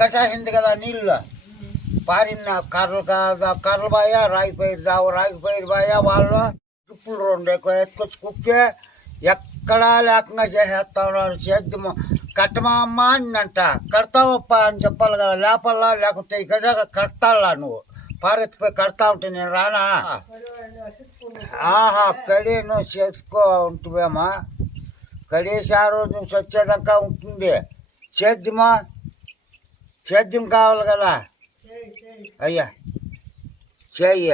కట్టేసింది కదా నీళ్ళు పారిన కర్రలు బాయా రాగి పైరు బాయా వాళ్ళు ఇప్పుడు 2 ఎక్కువ ఎత్తుకొచ్చి కుక్కే ఎక్కడా లేకుండా చేసేస్తా ఉన్నారు. సేద్యము కట్టమా అమ్మ అన్నంట కడతావప్ప అని చెప్పాలి కదా, లేపల్లా లేకుంటే ఇక్కడ కడతాలా నువ్వు పారెత్తిపోయి కడతా ఉంటే నేను రానా? ఆహా కడిను చేసుకో ఉంటువేమా, కడేసి ఆ రోజు నువ్వు వచ్చేదాకా ఉంటుంది. సేద్యం కావాలి కదా అయ్యా, చెయ్య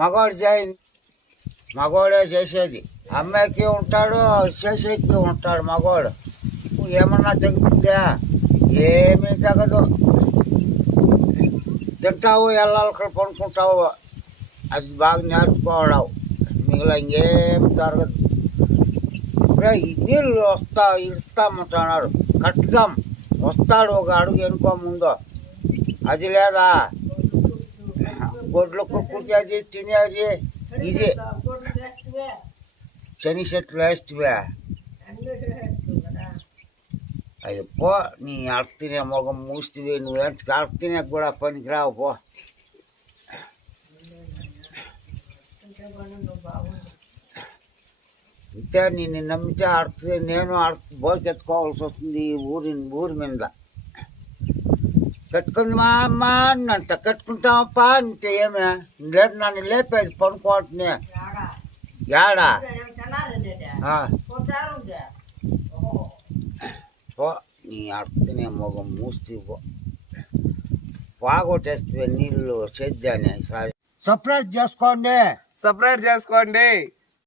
మగవాడు చేయి, మగవాడే చేసేది. అమ్మాయికి ఉంటాడు, చేసేకి ఉంటాడు మగవాడు. ఏమన్నా తగ్గుతుందా? ఏమీ తగ్గదు. తింటావు, ఎల్లక్కడ పడుకుంటావు, అది బాగా నేర్చుకోవడం, మిగిలిన ఇంకేం జరగదు. ఈ నీళ్ళు ఇస్తామంటున్నాడు, కట్టుదాం. వస్తాడు ఒక అడుగు వెనుకో ముందు, అది లేదా గొడ్లు కుక్కేది తినేది ఇది. శని చెట్లు వేస్తువే అయ్యప్పో, నీ అడతినే మొగం మూస్తువే, నువ్వు ఎంత అడతినే కూడా పనికిరావు పో. అంతే, నిన్ను నమ్మితే ఆడుతుంది. నేను బోకెత్తుకోవాల్సి వస్తుంది ఊరి మీద. కట్టుకుని మా అమ్మ అన్నంట, కట్టుకుంటామప్పా అంటే ఏమే లేదు, నన్ను లేపేది పనుకోవటనే ఏడా పో. నీ అడుగుతూనే మొగం మూస్తూ పో, బాగొట్టేస్తే నీళ్ళు సేద్యాన్ని. సపరేట్ చేసుకోండి.